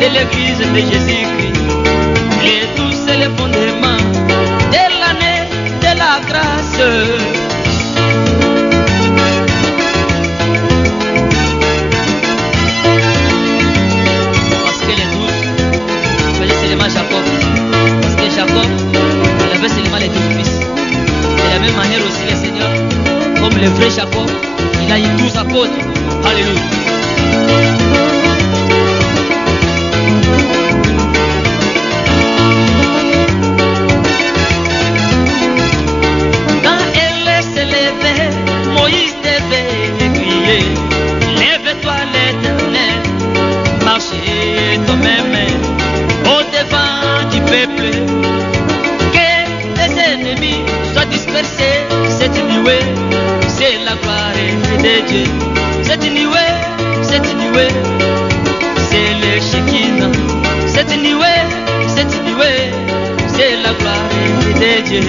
de l'église de Jésus-Christ. Les tous, c'est le fondement de l'année de la grâce. Jacob, parce que Jacob, il avait seulement les 12 fils. De la même manière aussi le Seigneur, comme le vrai Jacob, il a eu 12 apôtres. Alléluia. Quand elle s'est levée, Moïse devait crier: lève-toi l'Éternel, marchez toi-même au-devant du peuple, que les ennemis soient dispersés. Cette nuée, c'est la gloire de Dieu. Cette nuée, c'est le Shekinah. Cette nuée, c'est la gloire de Dieu.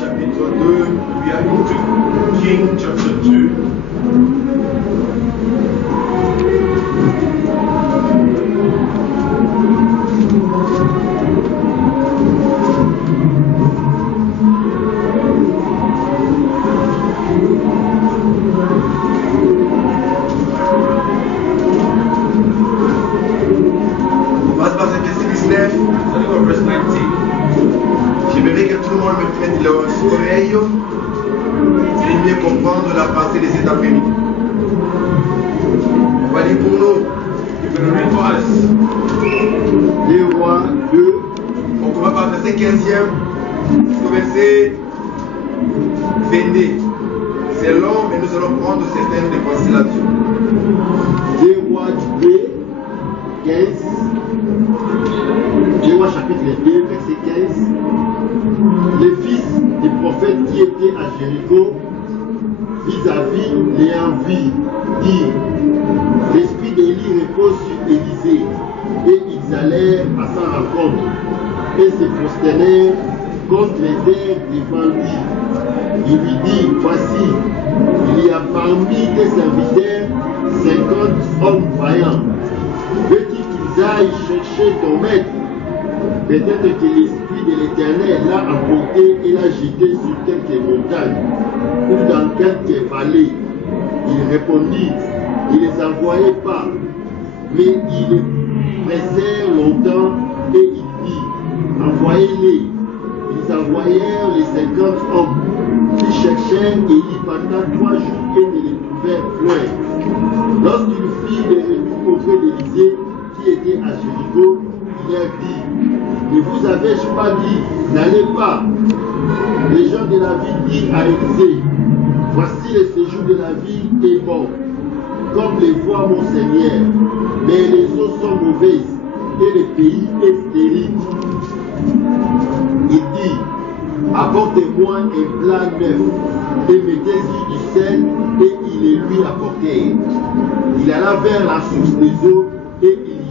Chapitre 2, we are into King chapter 2. On passe par cette verset 19. Starting from verse 19. J'aimerais que tout le monde me prête leurs oreilles pour mieux comprendre la pensée de cet après-midi. On va lire pour nous. Les rois 2. On commence par le verset 15e au verset 22. C'est long, mais nous allons prendre certaines des pensées là-dessus. Les rois 2, 15. Les rois chapitre 2, verset 15. Les fils des prophètes qui étaient à Jéricho vis-à-vis l'ayant dirent: l'esprit d'Élie repose sur Élisée. Et ils allèrent à sa rencontre et se prosternèrent contre les airs devant lui. Il lui dit: voici, il y a parmi tes serviteurs 50 hommes vaillants. Veux-tu qu'ils aillent chercher ton maître? Peut-être que l'Esprit de l'Éternel l'a emporté et l'a jeté sur quelques montagnes ou dans quelques vallées. Il répondit: il ne les envoyait pas, mais ils les pressèrent longtemps et il dit: envoyez-les. Ils envoyèrent les 50 hommes qui cherchèrent Élie pendant 3 jours et ne les trouvèrent point. Lorsqu'ils firent des retours auprès d'Élisée qui était à Jéricho, il leur dit: ne vous avais-je pas dit, n'allez pas? Les gens de la ville dirent à Élisée: voici le séjour de la ville est bon, comme les voit mon Seigneur, mais les eaux sont mauvaises et le pays est stérile. Il dit: apportez-moi un plat neuf et mettez-y du sel, et ils les lui apportèrent. Il alla vers la source des eaux et il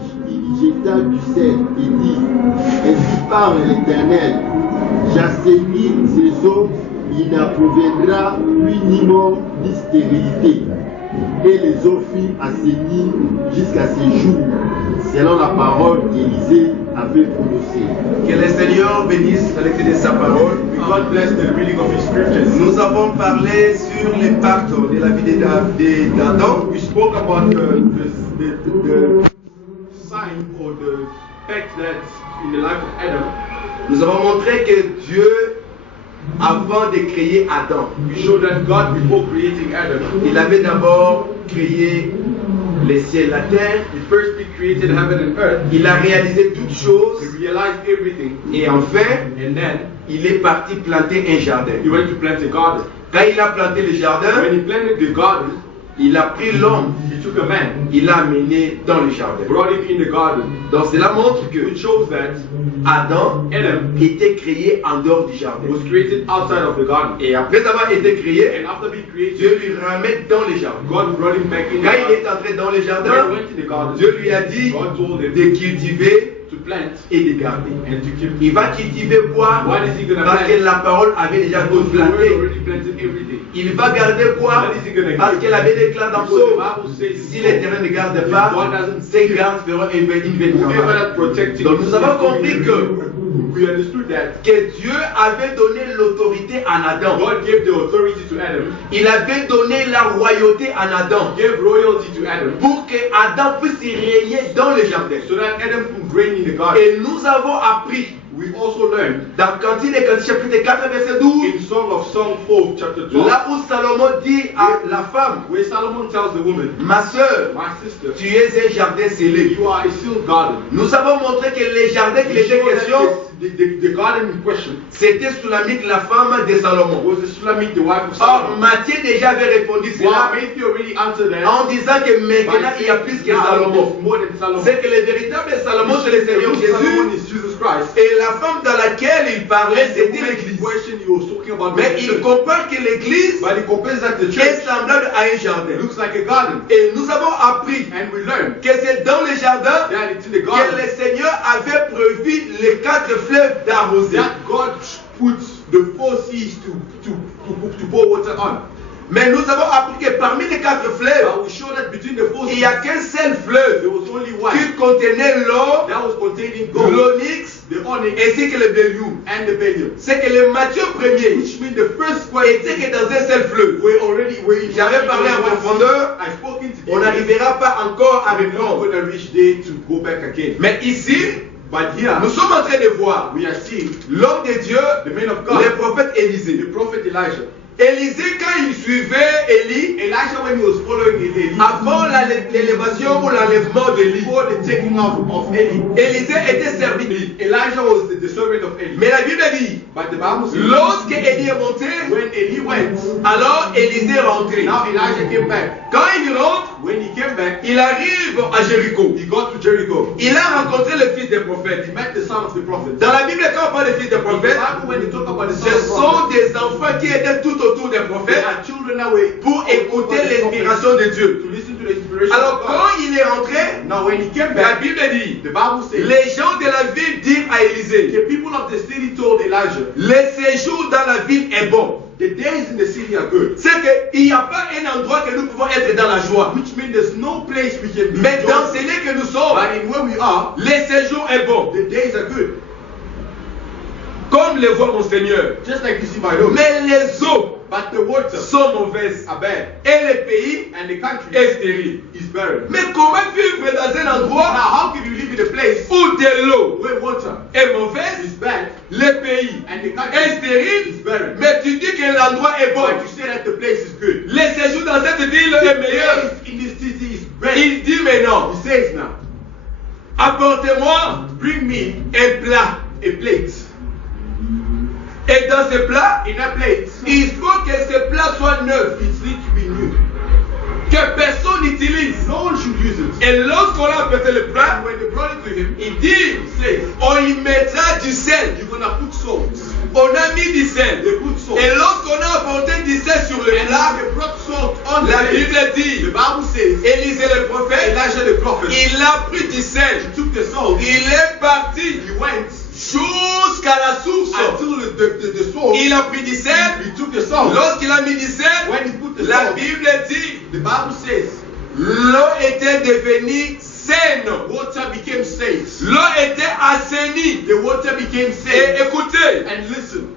jeta du sel et dit: ainsi parle l'Éternel, j'assainis ces eaux, il n'en proviendra plus ni mort ni stérilité. Et les eaux furent assainies jusqu'à ces jours, selon la parole qu'Élisée avait prononcée. Que le Seigneur bénisse la lecture de sa parole. God bless the reading of His scriptures. Nous avons parlé sur l'impact de la vie d'Adam. We spoke about the sign or the fact that in the life of Adam, Nous avons montré que Dieu, avant de créer Adam, we showed that God, before creating Adam, il avait d'abord créé les cieux et la terre. He first created heaven and earth. Il a réalisé toutes choses. He realized everything. Et enfin, And then il est parti planter un jardin. He went to plant a garden. Quand il a planté le jardin, When he planted the garden, Il a pris l'homme, He took a man, il l'a amené dans le jardin. brought him in the garden, Donc cela montre que which shows that Adam Adam était créé en dehors du jardin. was created outside of the garden. Et après avoir été créé, And after being created, Dieu lui ramène dans le jardin. God brought him back in the Quand il est garden. entré dans le When he jardin, went in the garden, Dieu lui a dit God told him de cultiver to plant et de garder. and to keep. Il va cultiver quoi? What is he gonna Parce plant? que la parole avait déjà Because tout the word planté. already planted everything. Il va garder quoi? What is he gonna Parce keep? qu'elle avait déclaré dans Because the Psaume, Bible says si l'Éternel ne garde pas, ses gardes feront une vaine whoever campagne. that protected. Donc nous avons compris que we understood that Dieu avait donné l'autorité à Adam. God gave the authority to Adam, Il avait donné la royauté à Adam gave royalty to Adam, pour que Adam puisse régner dans le jardin. so that Adam could reign in the garden. Et nous avons appris We also learned dans Cantique des Cantiques chapitre 4 verset 12, in Song of Song 4 chapter 12, là où Salomon dit à la femme, where Solomon tells the woman, ma soeur, my sister, tu es un jardin scellé. you are a sealed garden. Nous avons montré que les jardins qu'il We était show that question, the garden in question c'était Sulamite, la femme de Salomon. was the Shulamite, the wife of Or, Solomon. Matthieu déjà avait répondu Well, cela Matthew already answered that. en disant que maintenant il y a plus que Now Salomon. there's more than Solomon. C'est que le véritable Salomon, c'est le Seigneur Solomon Jésus. is Jesus Christ. Et la femme dans laquelle il parlait, And the c'était woman in l'église. question he was talking about Mais was the il church. compare que l'église But he compares that the est church semblable à un jardin. looks like a garden. Et nous avons appris And we learned que c'est dans le jardin that it's in the que garden le Seigneur avait prévu les 4 fleuves d'arroser. that God puts the 4 seas to pour water on. Mais nous avons appris que parmi les 4 fleuves, But we show that between the 4 il seas, n'y a qu'un seul there fleuve was only one qui contenait l'or, that was containing gold, l'onyx the onyx, ainsi que le bélium. and the beryllium. C'est que le Matthieu premier Which means the first était question que dans un seul fleuve. were in J'avais parlé en one profondeur, sea. I spoke into on n'arrivera pas encore à I'm not répondre. going to reach there to go back again. Mais ici, But here, nous sommes en train de voir we are seeing l'homme de Dieu, the man of le God, prophète Élisée. the prophet Elijah. Élisée, quand il suivait Élie, Elijah, when he was following Eli, avant l'élévation ou l'enlèvement d'Élie, before the taking of Eli, Élisée était serviteur. Elijah was the servant of Eli. Mais la Bible dit, But the Bible says, lorsque Élie est monté, when Eli went, alors Élisée est rentré. now Elijah came back. Quand il rentre, When he came back, il arrive à Jéricho. he got to Jericho. Il a rencontré le fils des prophètes. He met the son of the prophet. Dans la Bible, quand on parle des fils des In the prophètes, Bible, when they talk about the son ce of the sont prophet, des enfants qui étaient tout autour des they prophètes are children that way pour écouter l'inspiration de Dieu. to listen to the inspiration Alors of God. quand il est rentré, Now when he came la back, Bible dit, the Bible says, les gens de la ville dirent à Élisée, the people of the city told Elijah, le séjour dans la ville est bon. the days in the city are good. C'est qu'il n'y a pas un endroit que nous pouvons être dans la joie. Which means there's no place we can be Mais dans joyful. celui que nous sommes, But in where we are, le séjour est bon. the days are good. Comme le voit mon Seigneur. Just like you see my nose. Mais les eaux But the water sont mauvaises. are bad. Et le pays And the country est stérile. is barren. Mais comment vivre dans un Now, endroit how can you live in a place où de l'eau where water est is mauvaise, bad le pays and the country est stérile, is barren? mais tu dis que l'endroit est bon? But you say that the place is good. Le séjour dans cette ville est meilleur. Place in this city is bad. Il dit mais non, He says now, apportez-moi bring me un plat. a plate. Et dans ce plat, In that plate, il faut que ce plat soit neuf, it needs to be new. que personne n'utilise. No one should use it. Et lorsqu'on a apporté le plat, And when they brought it to him, il dit, he says, on y mettra du sel. you're gonna put salt. On a mis du sel. They put salt. Et lorsqu'on a apporté du sel sur le And plat, they brought salt on the la plate. Bible The dit, Bible says, Élisée le prophète, Elijah the prophet, il a pris du sel. he took the salt, Il est parti he went jusqu'à la source. until the salt, Il a pris du sel. he took the salt. Lorsqu'il a mis du sel, When he put the la salt, Bible dit, the Bible says, l'eau était devenue saine. water became safe. L'eau était assainie. The water became Et safe. écoutez, And listen,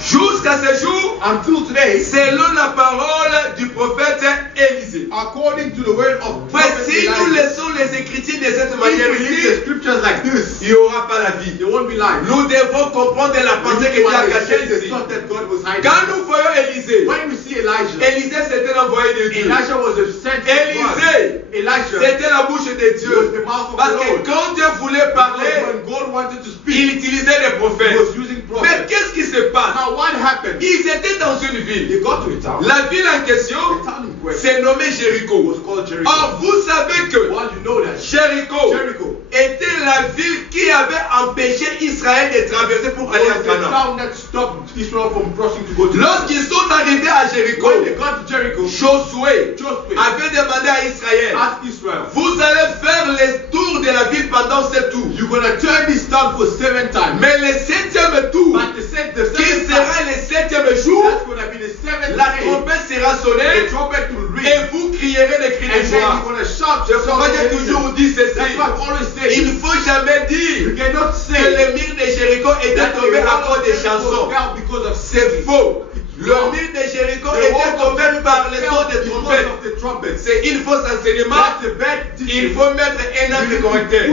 jusqu'à ce jour, until today, selon la parole du prophète Élisée. according to the word of Frère, prophet si nous Elijah, laissons les Écritures de cette if manière we read ici, the scriptures like this, il n'y aura pas la vie. there won't be life. Nous devons comprendre la pensée que Dieu a cachée the ici. thought that God was hiding. Quand nous voyons Élisée, When we see Elijah, Élisée c'était l'envoyé de Dieu. Elijah was a sent from God. Élisée, Elijah c'était la bouche de was Dieu. the mouth of Parce the que Lord. quand Dieu voulait parler, When God wanted to il speak, utilisait les he prophètes. was using Mais prophets. qu'est-ce qui se passe? Now what happened? Ils étaient dans une ville. They got to a town. La ville en question The town in question s'est nommée Jéricho. was called Jericho. Or, vous savez que Well, you know that Jéricho était la ville qui avait empêché Israël de traverser pour aller was à the Canaan. town that stopped Israel from crossing to go to Lorsqu'ils sont arrivés à Jéricho, When they got to Jericho, Josué Josué avait demandé à Israël, asked Israel, vous allez faire le tour de la ville pendant 7 tours. you're going to turn this town for 7 times. Mais le 7e tour, But the qui seventh sera time, le 7e jour, that's going to be the seventh la day. trompette sera The sonnée trumpet will ring. et vous crierez des cris And de then joie. you're going to shout. Je crois que j'ai toujours dit ceci. That's why I always say Il ne this. faut jamais You dire cannot que say le mur de Jéricho était that tombé the à wall cause of des Jericho chansons. fell because of C'est singing. faux. It's Le wrong. mur de Jéricho The était wall of tombé Jericho par le fell son des because trompettes. of the trumpets. C'est une fausse enseignement. That's a bad Il teaching. faut mettre un autre correcteur.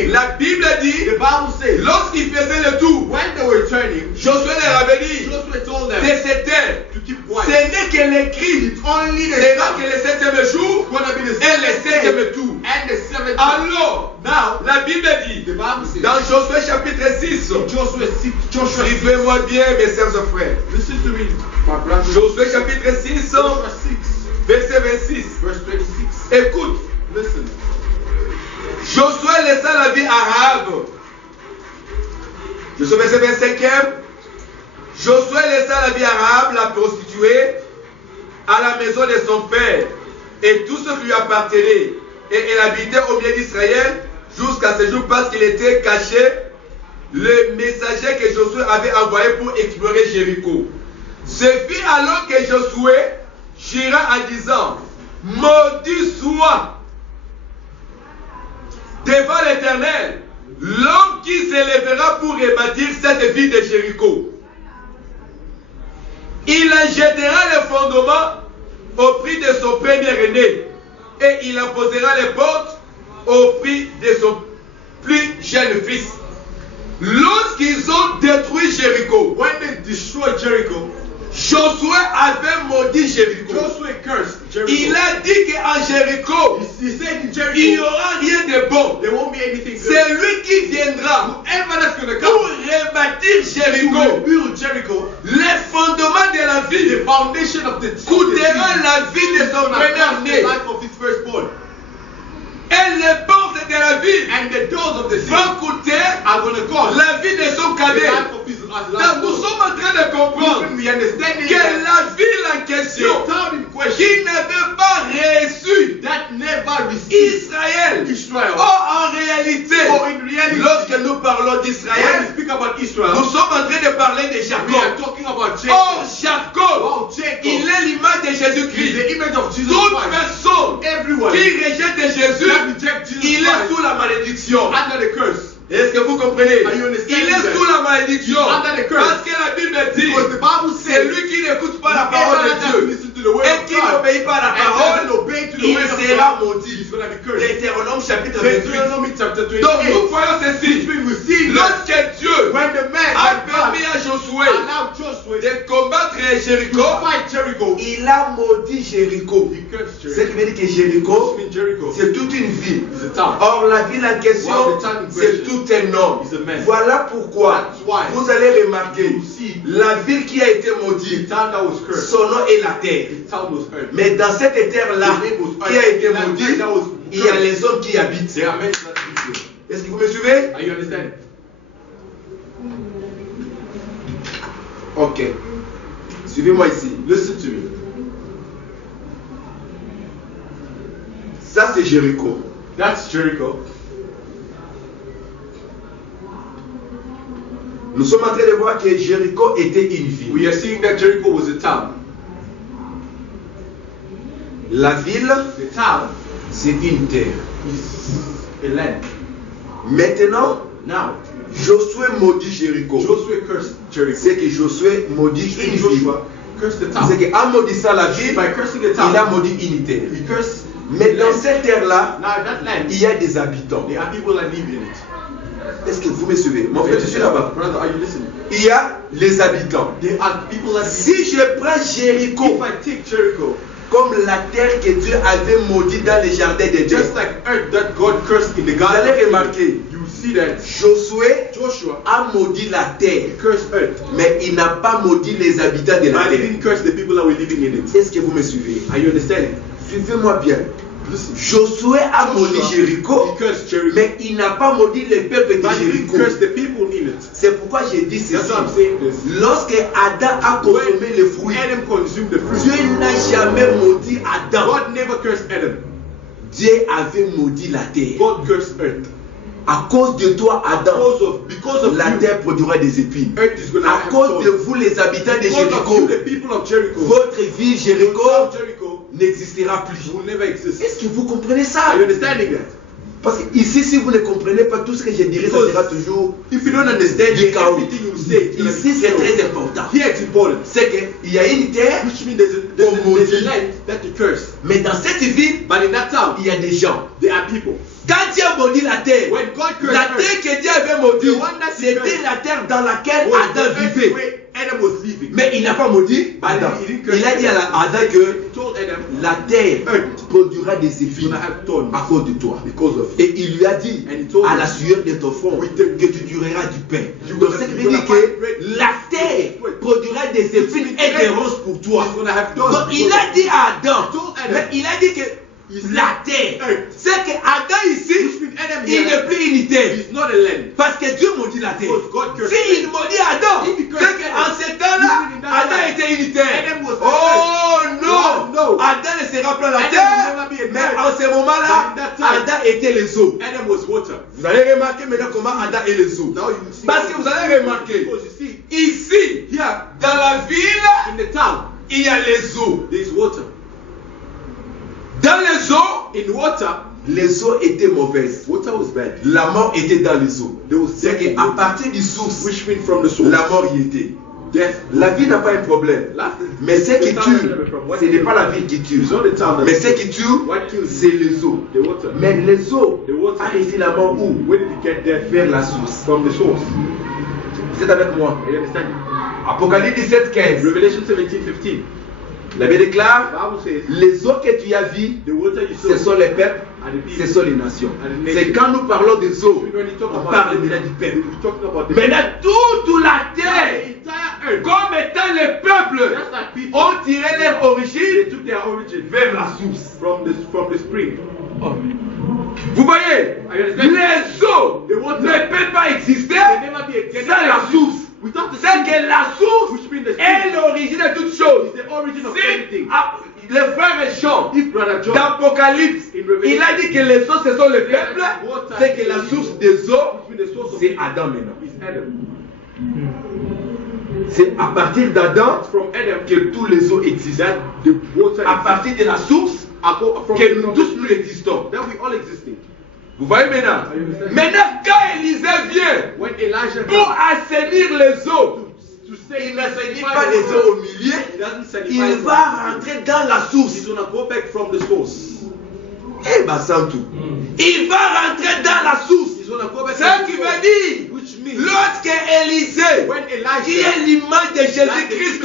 La Bible dit, The Bible says, lorsqu'ils faisaient le tour, when they were turning, Josué leur avait dit, Joshua told them de cette terre, to keep ce quiet. n'est que l'écrit, Only the sera que seventh le 7e jour gonna be the et le seventh 7e day tour. and the seventh time. Alors, Now, la Bible dit, the Bible says, dans Josué chapitre 6, Joshua 6, suivez-moi bien mes sœurs et frères. listen to me, my brother. Josué chapitre 6, Joshua 6, verset 26. verse 26. Écoute, Listen. Josué laissa la ville arabe. Josué verset 25e. Josué laissa la vie arabe, la prostituée, à la maison de son père, et tout ce qui lui appartenait. Et elle habitait au milieu d'Israël jusqu'à ce jour parce qu'il était caché le messager que Josué avait envoyé pour explorer Jéricho. Ce fut alors que Josué jura en disant, maudit soit devant l'Éternel l'homme qui s'élèvera pour rebâtir cette ville de Jéricho. Il en jettera le fondement au prix de son premier-né et il en posera les portes au prix de son plus jeune fils. Lorsqu'ils ont détruit Jéricho, When they destroyed Jericho, Josué avait maudit Jéricho. Joshua cursed Jericho. Il a dit qu'en Jéricho, He said in il n'y Jericho, aura rien de bon. there won't be anything good. C'est lui qui viendra Whoever that's going to pour come rebâtir to Jéricho. rebuild Jericho, Les fondements de la the ville foundation of the coûtera la vie de son the premier-né. life of his firstborn. Et les portes de la ville And the doors of the city vont coûter are going to cost la vie de son the cadet. life of his Donc nous sommes en train de comprendre Even we understand que that la ville en question the town in question qui n'avait pas reçu that never received Israël. Israel. Or en réalité, Or in reality, lorsque nous parlons when d'Israël, we speak about nous Israel, sommes en train de parler de we are Jacob. talking about Or Jacob. Jacob, Oh, Jacob il est l'image de is Jésus-Christ. the image of Jesus Toute Christ. personne Everyone qui rejette Jésus, that reject Jesus il est Christ sous la malédiction. under the curse. Est-ce que vous comprenez? Are you understanding Il est that? sous la malédiction. He's under the curse. Parce que la Bible dit, Because the Bible c'est says, lui qui n'écoute pas la whoever parole de doesn't Dieu listen to the word et of qui God n'obéit pas à la and parole, doesn't obey to the il word of sera God, maudit. he's going to be cursed. Deutéronome chapitre 28. Deuteronomy chapter 28. Donc nous voyons ceci. Which means we see that Lorsque Dieu when the man a that permis God à Josué allowed Joshua de combattre to Jéricho, fight Jericho, il a maudit Jéricho. he cursed Ce qui Jericho. veut dire que Jéricho, Which means Jericho c'est toute une ville. is a town. Or la ville en question, Well, the town in c'est question tout un homme. is a man. Voilà pourquoi That's why vous allez remarquer you see la ville qui a été the maudite, town that was cursed, son nom est la terre. the town was cursed. Mais dans cette terre-là The name was qui a été that maudite, that was il y a cursed. les hommes qui y habitent. There are many that live there. Est-ce que vous me suivez? Are you understanding? Ok. Suivez-moi ici. Listen to me. Ça, c'est Jéricho. That's Jericho. Nous sommes en train de voir que Jéricho était une ville. We are seeing that Jericho was a town. La ville, The town c'est une terre. is a land. Maintenant, Now, Josué maudit Jéricho. Joshua cursed Jericho. C'est que Josué maudit une ville. Joshua cursed the town. C'est qu'en maudissant la ville, By cursing the il a town, maudit une terre. he cursed Mais the dans land. cette terre-là, Now, that land, il y a des habitants. there are people that live in it. Est-ce que vous me suivez? Mon frère, je suis là-bas. Brother, are you listening? Il y a les habitants. There are people that live. Si je prends Jéricho If I take Jericho, comme la terre que Dieu avait maudite dans les jardins de Dieu, just like earth that God cursed in the vous garden, allez remarquer, you see that Josué Joshua a maudit la terre, cursed earth, mais il n'a pas maudit les habitants de la but he terre. didn't curse the people that were living in it. Est-ce que vous me suivez? Are you understanding? Suivez-moi bien. Listen. Josué a maudit Joshua, Jéricho, he cursed Jericho, mais il n'a pas maudit le peuple de but he didn't Jéricho. curse the people in it. C'est pourquoi j'ai dit That's ceci. why I'm saying this. Lorsque Adam a consommé le fruit, Adam consumed the fruit. Dieu n'a jamais maudit Adam. God never cursed Adam. Dieu avait maudit la terre. God cursed earth. À cause de toi, Adam, Because of la you, terre produira des épines. earth is going to À have cause de thorns. vous, les habitants de Because of you, Jéricho, the people of Jericho, votre ville Jéricho Jericho n'existera plus. will never exist. Est-ce que vous comprenez ça? Are you understanding that? Parce que ici, si vous ne comprenez pas tout ce que je dirai, ça sera toujours If you don't understand du chaos. everything you say, Ici, c'est très important. Here it's important. C'est qu'il y a une terre, Which means there's a land that you curse. mais dans cette ville, But in that town, il y a des gens. there are people. Quand Dieu a maudit la terre, When God cursed la terre que Dieu avait maudite, the one that he c'était cursed la terre dans laquelle was Adam the earth vivait. where Adam was living. Mais il n'a pas maudit Adam. he didn't curse Il a dit à Adam que He told Adam, la terre earth produira des is épines going to have thorns à cause de toi. because of you. Et il lui a dit And he told à him, la sueur de ton front with the- que tu dureras du pain. You're Donc gonna- ce qui you're veut dire gonna que find bread. la terre produira des épines et des roses pour toi. He's going to have thorns. Donc il because a of dit you. à Adam, He told Adam, mais il a dit que he said, la terre, earth. c'est que Adam Which ici, means Adam il here n'est plus unitaire. is not a land. Parce que Dieu maudit la terre. Because God cursed Si il maudit Adam, If he c'est cursed qu'en Adam, ce temps-là, even in that Adam time, était unitaire. Adam was Oh No, non, no. Adam ne sera pas la Adam terre, will never be a mais man. en ce moment-là, But in that time, Adam était les eaux. Adam was water. Vous allez remarquer maintenant comment Adam est les eaux. Now you see. Parce que vous allez remarquer, Because you see, ici, here dans la ville, in the town, il y a les eaux. there is water. Dans les eaux, In water, les eaux étaient mauvaises. water was bad. La mort était dans les eaux. There was C'est death in qu'à water, partir du source, which means from the source. la mort y était. Death. La vie n'a pas un problème. Mais ce qui tue, ce n'est pas la vie qui tue. It's not the town that Mais ce qui tue, What kills you? c'est les eaux. The water. Mais les eaux The water. a été la mort où? Where did you get death? Vers la source. From the source. Vous êtes avec moi? Are you understanding? Apocalypse 17, 15. Revelation 17:15. La Bible déclare, The Bible says, les eaux que tu as vues, the water you ce saw sont les peuples, are the ce people. sont les nations. And the C'est nations. quand nous parlons des eaux, When you talk on about parle the- maintenant du peuple. we're talking about the Maintenant, toute la The terre, entire earth. comme étant les peuples, Just like people, ont tiré leur they origine took their origin vers la source. from the spring. Vous voyez, Are you understanding? les eaux The water. ne peuvent pas exister They never be a sans la source. Without the C'est que la source which means the est spring l'origine de toutes choses. is the origin of Si everything. le frère Jean, If Brother John, d'Apocalypse, In Revelation, il a dit que les eaux ce sont les Yeah, peuples, water c'est que la is source des eaux, which means the source of c'est Adam maintenant. is Adam. C'est à partir d'Adam It's from Adam que tous les eaux existent. that the water À partir de la source from que nous from tous the nous spring existons. that we all existing. Vous voyez maintenant? Maintenant, quand Élisée vient When Elijah pour assainir les eaux, to say il ne saignit pas les eaux au milieu, he doesn't sanitize il them. va rentrer dans la He's source. gonna go back from the source. Eh ben, sans tout. Il va rentrer dans la source. He's gonna go back Ce from qui the veut source. dire, Which means lorsque Élisée, when qui Elijah est l'image de Jésus-Christ,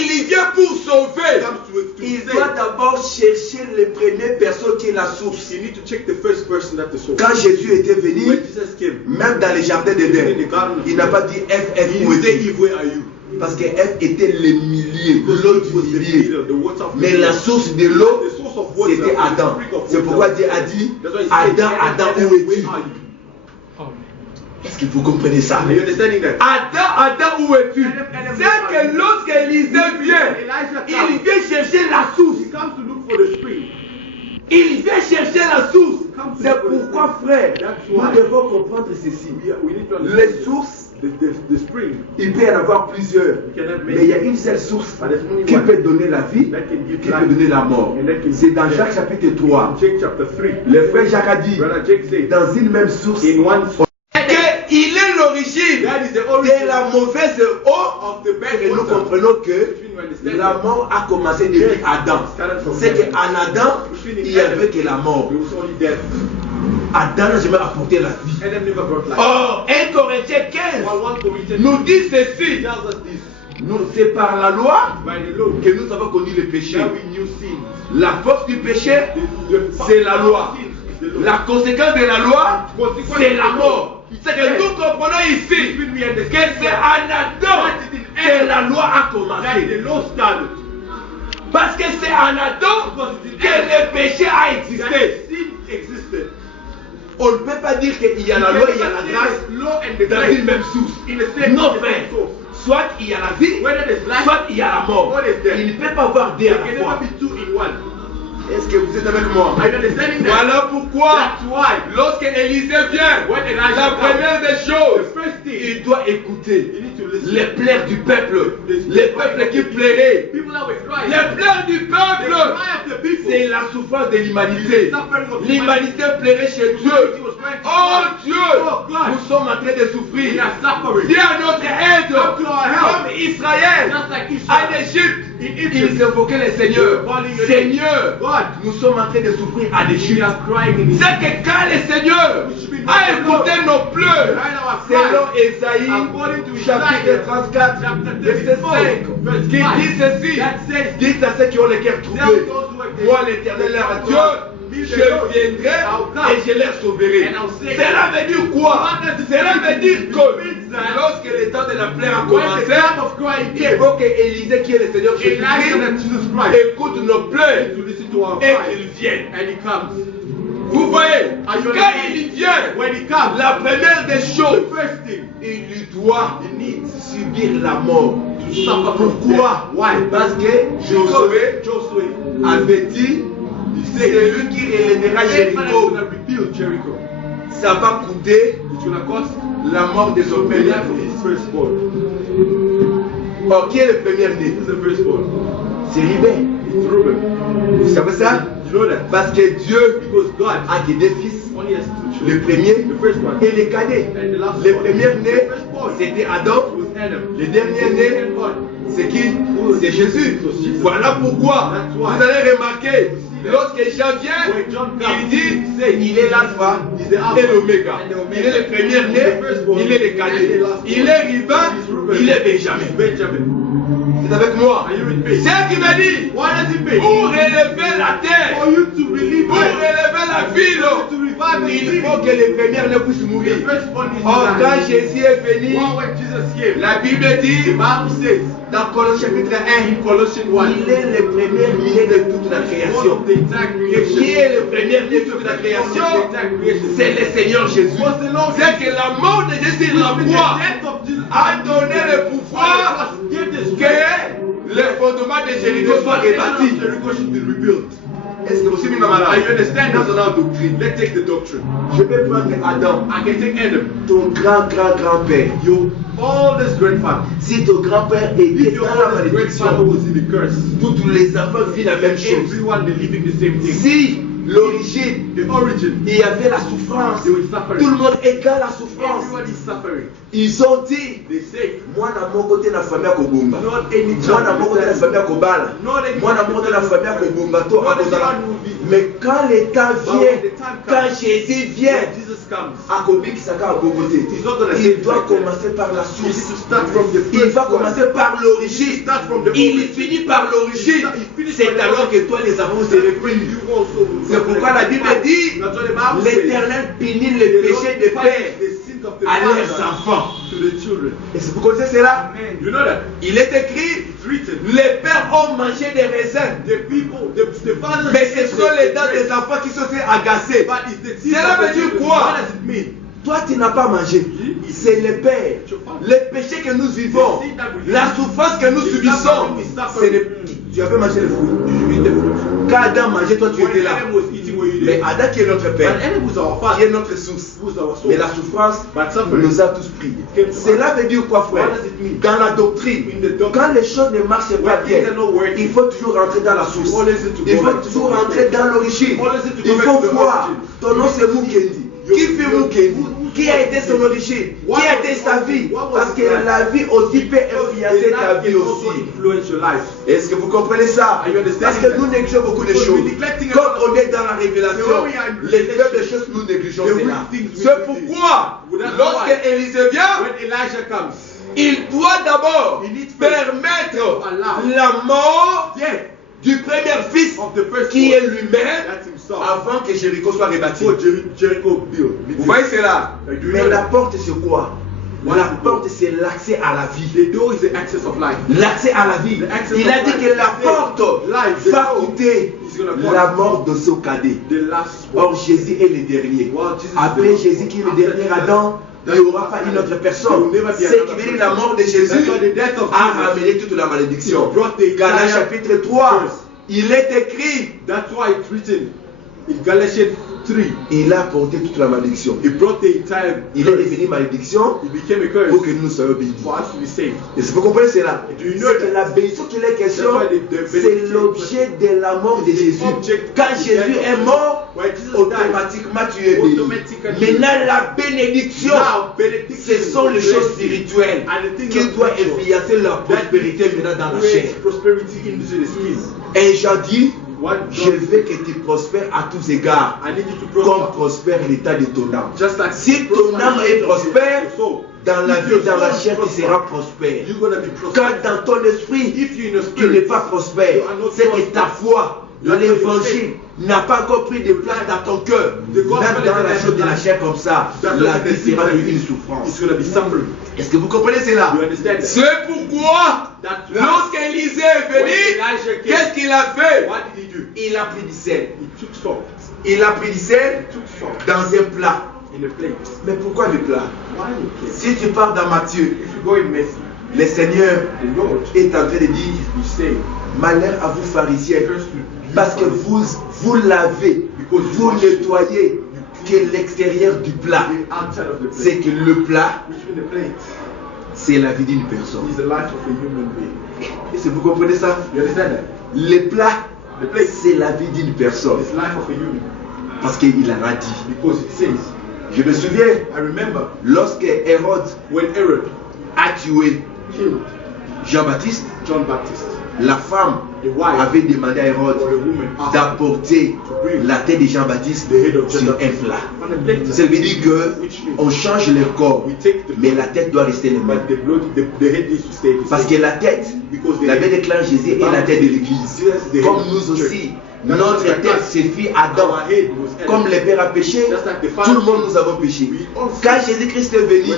il y vient pour sauver. comes to Il save, doit d'abord chercher les premières personnes qui est la source. you need to check the first person at the source. Quand Jésus était venu, When Jesus came, même dans les jardins d'Éden, il n'a pas dit F, he où didn't say, es-tu? Eve, where are you? Parce que F était le millier, Because l'eau it du was the millier. leader, the water of the Mais la world. source de l'eau, The source of water, c'était the Adam. spring of C'est water. pourquoi Dieu a dit, That's why he said, Adam, Adam, où where es-tu? are you? Est-ce que vous comprenez ça? Are you understanding that? Adam, Adam, où es-tu? Adam, C'est que lorsqu'Élisée vient, Elijah il comes. vient chercher la source. He comes to look for the spring. Il vient chercher la source. C'est pourquoi, frère, That's nous why. devons comprendre ceci. We need to understand Les sources, the spring. il peut y en avoir plusieurs. We can have Mais many. il y a une seule source But there's only qui one. peut donner la vie, That can give qui life. peut donner la mort. And that can C'est dans give Jacques death. chapitre 3. Jake chapter 3. Le frère Jacques a dit, Brother Jake said, dans une même source, in one qu'il est l'origine that is the de origin la mauvaise eau. of the bad Et nous water. comprenons que la mort a commencé depuis Adam. C'est qu'en Adam, il n'y avait que la mort. It was only death. Adam n'a jamais apporté la vie. Adam never brought life. Or, 1 Corinthiens 15 While 1 Corinthians nous dit ceci. tells us this. C'est par la loi By the law, que nous avons connu le péché. that we knew sin. La force du péché, The c'est la loi. sin is La conséquence de la loi, c'est la mort. C'est que nous comprenons ici que c'est en Adam que la loi a commencé. Parce que c'est en Adam que le péché a existé. On ne peut pas dire qu'il y a la loi et il y a la grâce dans une même source. Non, frère. Soit il y a la vie, soit il y a la mort. Il ne peut pas avoir deux à la fois. Est-ce que vous êtes avec moi? Voilà pourquoi, lorsque Élisée vient, la première des choses, il doit écouter les pleurs du peuple, les peuples qui pleuraient. Les pleurs du peuple, c'est la souffrance de l'humanité. L'humanité pleurait chez Dieu. Oh Dieu, nous sommes en train de souffrir. Viens à notre aide, comme Israël, en Égypte. Ils invoquaient le Seigneur. Seigneur, nous sommes en train de souffrir en Égypte. C'est que quand le Seigneur a écouté nos pleurs, selon Ésaïe, chapitre 34, verset 5, qui dit ceci, dites à ceux qui ont le cœur troublé, moi l'Éternel leur Dieu, je viendrai et je les sauverai. Cela veut dire quoi? Cela veut dire que lorsque le temps de la plaie a commencé, il faut que Élisée, qui est le Seigneur Jésus-Christ, écoute nos pleurs et qu'il vienne. Vous voyez, quand il vient, la première des choses, il lui doit subir la mort. Pourquoi? Parce que Josué avait dit, c'est lui qui relèvera Jéricho. Ça va coûter la mort de son père. Or, qui est le premier-né? C'est Ruben. Vous savez ça? Parce que Dieu a que des fils. Le premier et le cadet. Le premier-né, c'était Adam. Le dernier-né, c'est qui? C'est Jésus. Voilà pourquoi vous allez remarquer, lorsque Jean vient, il dit il est l'alpha et l'oméga. Il est le premier-né, il est le cadet. Il est Ruben, il est Benjamin. C'est avec moi. C'est ce qui me dit, pour relever la terre, pour relever la ville, il faut que les premiers-nés puissent mourir. Or, quand Jésus est venu, la Bible dit, dans Colossiens chapitre 1, il est le premier-né de toute la création. Qui est le premier-né de toute la création? C'est le Seigneur Jésus. C'est que la mort de Jésus sur la croix a donné le pouvoir que le fondement de Jéricho soit rebâti. Est-ce que vous suivez ma malade? I understand that's our doctrine. Let's take the doctrine. Je vais prendre Adam. I can take Adam. Ton grand-grand-grand-père. Your oldest grandfather. Si ton grand-père était dans la malédiction, tous les enfants vivent la même chose. Everyone believing the same thing. Si l'origine, il y avait la souffrance, tout le monde égale la souffrance. Ils ont dit, moi dans mon côté la famille à Kobumba, moi dans mon côté la famille à Kobala, moi dans mon côté la famille à Kobumba, mais quand le temps vient, quand Jésus vient, à Kobi Kisaka à Bogoté, il doit commencer par la source. Il va commencer par l'origine. Il finit par l'origine. C'est alors que toi les enfants se répriment. C'est pourquoi la Bible dit, l'Éternel punit les péchés des pères à leurs enfants. Est-ce que vous connaissez cela? Il est écrit, les pères ont mangé des raisins, mais ce sont les dents des enfants qui sont agacés. Cela veut dire quoi? Toi, tu n'as pas mangé. C'est le Père. Les péchés que nous vivons, la souffrance que nous subissons, tu as fait manger les fruits. Quand Adam mangeait, toi tu étais là. Mais Adam qui est notre Père, qui est notre source. Mais la souffrance nous a tous pris. Cela veut dire quoi, frère? Dans la doctrine, quand les choses ne marchent pas bien, il faut toujours rentrer dans la source. Il faut toujours rentrer dans l'origine. Il faut voir. Ton nom c'est Mukendi. Qui fait Mukendi? Qui a été son origine? Qui a été sa vie? Parce que la vie aussi peut influencer ta vie aussi. Est-ce que vous comprenez ça? Parce que nous négligeons beaucoup de choses. Quand on est dans la révélation, les faibles choses nous négligeons cela. C'est pourquoi, lorsque Élisée vient, il doit d'abord permettre la mort du premier fils qui est lui-même, avant que Jéricho soit rebâti. before Jericho built. Vous voyez cela? Do you Mais know la that? porte c'est quoi? La porte c'est l'accès à la vie. The door is the access of life. L'accès à la vie. Il a dit que la porte va coûter la mort de ce cadet. The last Or one. Jésus est le dernier. Well, Jesus is Après the- Jésus qui est le dernier Adam, il n'y aura pas une autre personne. C'est qui veut dire la mort de Jésus a ramené toute la malédiction. Galates chapitre 3, il est écrit, That's why it's written in Galatians 3. il a porté toute la malédiction. He brought the entire Il est curse. devenu malédiction He became a curse pour que nous soyons bénis. for us to be saved. Et si vous comprenez cela, Do you c'est know que that? la bénédiction qu'il est question, The c'est benediction l'objet de la mort de Jésus. object Quand of Jésus death. est mort, When Jesus automatiquement tu es béni. Automatically. Maintenant la bénédiction, Now, benediction ce sont les is choses blessing. spirituelles And the things qui of doivent spiritual. influencer leur prospérité maintenant dans la chair. Create prosperity into the skin. Et Jean dit, What je God- veux que tu prospères à tous égards, I need you to comme prosper. prospère l'état de ton âme. Just like Si ton âme est prospère, dans la If vie, your dans la soul chair, tu prosper, seras prospère. you're gonna be Quand prosperous. dans ton esprit, If you in the tu n'es spirit, pas prospère, you are not c'est que prosperous. ta foi dans l'évangile n'a pas encore pris de place dans ton cœur. The gospel Même dans is la in chose de la the chair comme ça, That's la what vie the sera secret une is. souffrance. It's gonna be suffering. Est-ce que vous comprenez cela? You understand that? C'est pourquoi, That's why lorsqu'Élisée est when venu, Elijah came, qu'est-ce qu'il a fait? what did he do? Il a pris du sel. He took salt. Il a pris du sel He took salt dans un plat. in a plate. Mais pourquoi le plat? Why you care? Si tu pars dans Matthieu, If you go in Matthew, le Seigneur the Lord est en train de dire, you say, malheur à vous pharisiens, first you parce que vous lavez, vous nettoyez que l'extérieur du plat. the outside of the C'est plate, que le plat, which in the plate c'est la vie d'une personne. is the life of a human being. Est-ce que vous comprenez ça? You understand that? Le plat, The plate c'est la vie d'une personne. is the life of a human. Parce qu'il en a dit. Because it says, Je me souviens, I remember lorsque Hérode when Herod a tué killed Jean-Baptiste, John Baptist, la femme the wife avait demandé à Hérode or the woman asked d'apporter la tête de Jean-Baptiste the head of John sur un Baptist plat. on a plate. Ça veut dire que on change le corps, We take the mais la tête doit rester le même. but the head needs to stay the Parce same. que la tête, Because the la head- tête de clan Jésus est la tête de l'église. Comme nous aussi, notre tête se fit Adam. Our head was Comme le Père a péché, tout le monde nous avons péché. Quand Jésus-Christ est venu,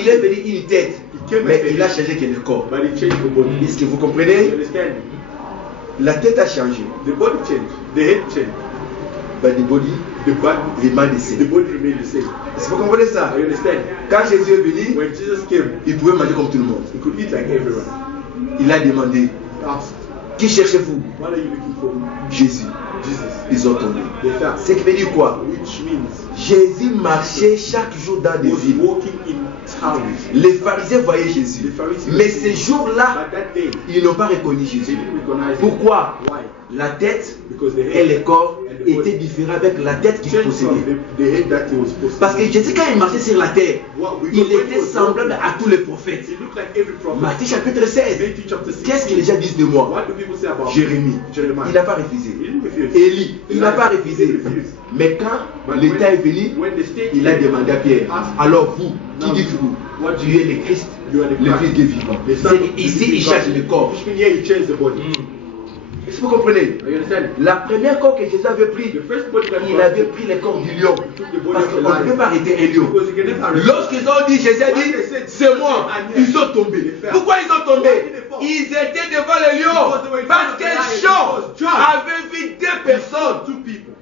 il est venu une tête, mais il a changé que le corps. But it changed the body. Est-ce que vous You comprenez? understand? La tête a changé, The body changed. The head changed. but the body The body, remain the the same. body remained the same. Est-ce que vous comprenez ça? You understand? Quand Jésus est venu, When Jesus came, il pouvait manger comme tout le monde. he could eat like everyone. Il a demandé, He asked, qui cherchez-vous? what are you looking for? Jésus. Jesus. Ils ont tombé. They fell. Ce qui veut dire quoi? Which means Jésus marchait chaque jour dans des was villes. walking in towns. Les pharisiens voyaient Jésus. The Pharisees- Mais ces jours-là, But that day, ils n'ont pas reconnu they Jésus. didn't recognize him. Pourquoi? Why? La tête Because the et head le corps and the body étaient différents avec la tête qu'il changed possédait. from the head that he was supposed to Parce que be. Jésus, quand il marchait sur la terre, What- because il when he était was semblable walking, à tous les prophètes. he looked like every prophet. Matthieu chapitre 16. Matthew chapter 16. Qu'est-ce que les gens disent de moi? What do people say about Jérémie. Jeremiah? Il n'a pas refusé. He didn't refuse. Élie, il n'a pas refusé. He refused. Mais quand But l'État when- est venu, when the state il a came, demandé à Pierre, asked, alors vous, qui now, dites-vous? what Tu es le Christ, You are the le Christ. Fils Dieu vivant. The Son C'est of the ici, living il change God. le corps. Which means here he changed the body. Est-ce que vous comprenez? You understand? La première corps que Jésus avait pris, The first body that il avait pris le corps du lion. Parce qu'on ne peut pas arrêter un lion. Because you can never arrest- Lorsqu'ils ont dit, Jésus a dit, c'est moi, ils ont tombé. Pourquoi ils ont tombé? Ils étaient devant le lion. Parce qu'un Jean avait vu deux personnes. Two people.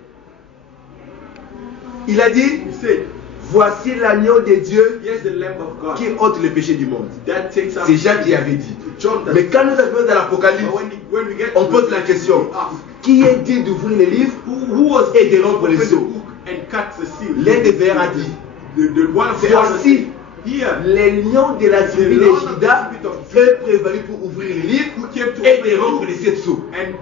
Il a dit, He said, voici l'agneau de Dieu here's the Lamb of God qui ôte le péché du monde. that takes out. C'est Jean qui avait dit. John that. Mais quand nous arrivons dans l'Apocalypse, But when we get on to pose la question, we ask, qui est dit d'ouvrir les livres who was et de rompre open les the sceaux? book and cut the seal? L'un des veilleurs a dit, The one of the voici here les lions de la tribu de Juda est prévalu pour ouvrir les livres who came to et open de the rompre book les sept sceaux. and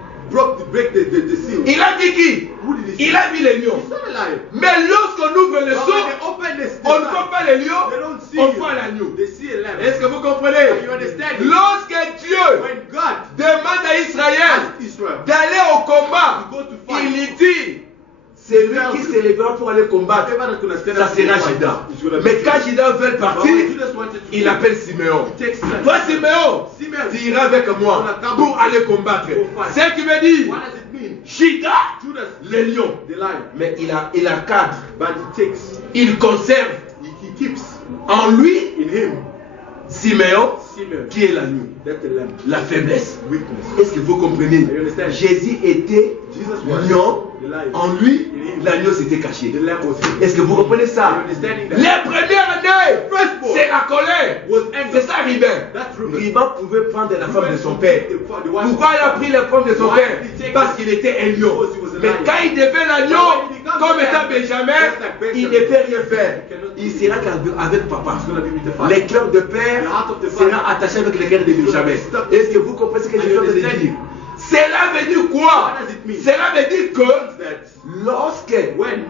break the seal. Il a dit qui? Who did he Il say? a vu les lions. He's not a liar. Mais lorsqu'on ouvre les But sceaux, when they open this, on ne voit pas les they lions, don't see on you. voit l'agneau. They see a lamb. Est-ce que vous comprenez? You understand? Lorsque Dieu When God demande à Israël asked Israel d'aller au combat, to go to fight, il lui dit, c'est lui qui se lèvera pour aller combattre. whoever that's gonna stand Ça up to sera fight Judas. is gonna be Mais quand Judas. Judas veut But partir, when Judas wanted to il go, appelle Siméon. he takes time. Toi Siméon, Simeon, tu iras avec moi pour aller combattre. Ce qui veut dire, what does it mean? Judas, Judas, le lion. the lion. Mais il a cadre. But he takes, Il conserve he keeps en lui in him Siméon, Simeon, qui est l'agneau. that's the lamb. La faiblesse. Weakness. Est-ce que vous comprenez? You understand? Jésus était Jesus was lion. the lion. En lui, In him, l'agneau s'était caché. the lamb was hidden. Est-ce que vous comprenez ça? You understanding that? Les premières années, Firstborn c'est la colère. was anger. C'est ça, Ribin. That's Reuben. Ribin pouvait prendre la femme de son père. The wife Pourquoi il a pris la femme de son Why père? did he take Parce it? qu'il était un lion. Because he was a Mais lion. quand il devait l'agneau, When he becomes comme a étant lamb, Benjamin, just like Benjamin, il ne peut rien faire. he cannot Il do sera qu'avec papa. He's gonna be with the father. Les cœurs de père The heart of the father sera attaché avec les cœurs de Benjamin. Stop. Est-ce que vous comprenez ce que je suis en train de dire? Cela veut dire quoi? What does it mean? Cela veut dire que That lorsque when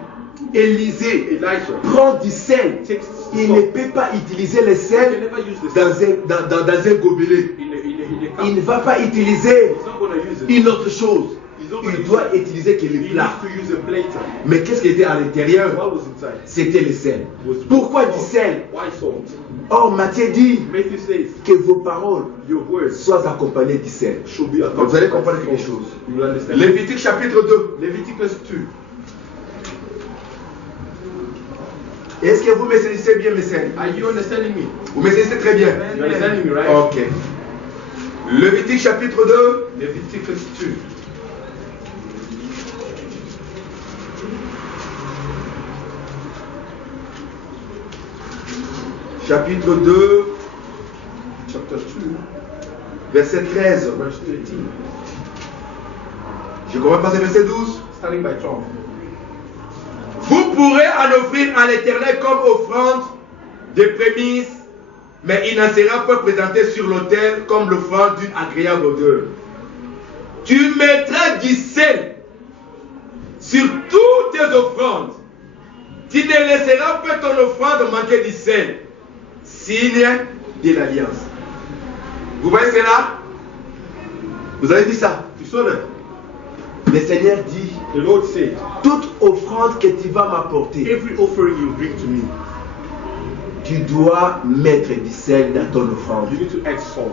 Élisée Elisha prend du sel, takes il salt, ne peut pas utiliser le he can sel never use the dans salt un gobelet. in a cup. Il ne va pas utiliser He's not going to use it. une autre chose. He's not going to Il use doit it. utiliser que He le needs plat. to use a plate. Mais qu'est-ce qui était à l'intérieur? What was inside? C'était le sel. Was Pourquoi salt. du sel? Why salt? Or, Matthieu dit Matthew says que vos paroles your words soient accompagnées du sel. should be accompanied. Vous allez comprendre by quelque salt. chose. You will understand. Lévitique chapitre 2. Leviticus 2. Est-ce que vous me saisissez bien, mes sœurs? Are you understanding me? Vous me saisissez très bien. You understanding me, right? Ok. Lévitique chapitre 2. Leviticus 2. Chapitre 2, Chapter 2, verset 13. verse 13. Je commence par le verset 12. Starting by 12. Vous pourrez en offrir à l'Éternel comme offrande des prémices, mais il n'en sera pas présenté sur l'autel comme l'offrande d'une agréable odeur. Tu mettras du sel sur toutes tes offrandes. Tu ne laisseras pas ton offrande manquer du sel. Signe de l'alliance. Vous voyez cela? Vous avez dit ça? You saw that? Le Seigneur dit, The Lord said, toute offrande que tu vas m'apporter, every offering you bring to me, tu dois mettre du sel dans ton offrande. you need to add salt.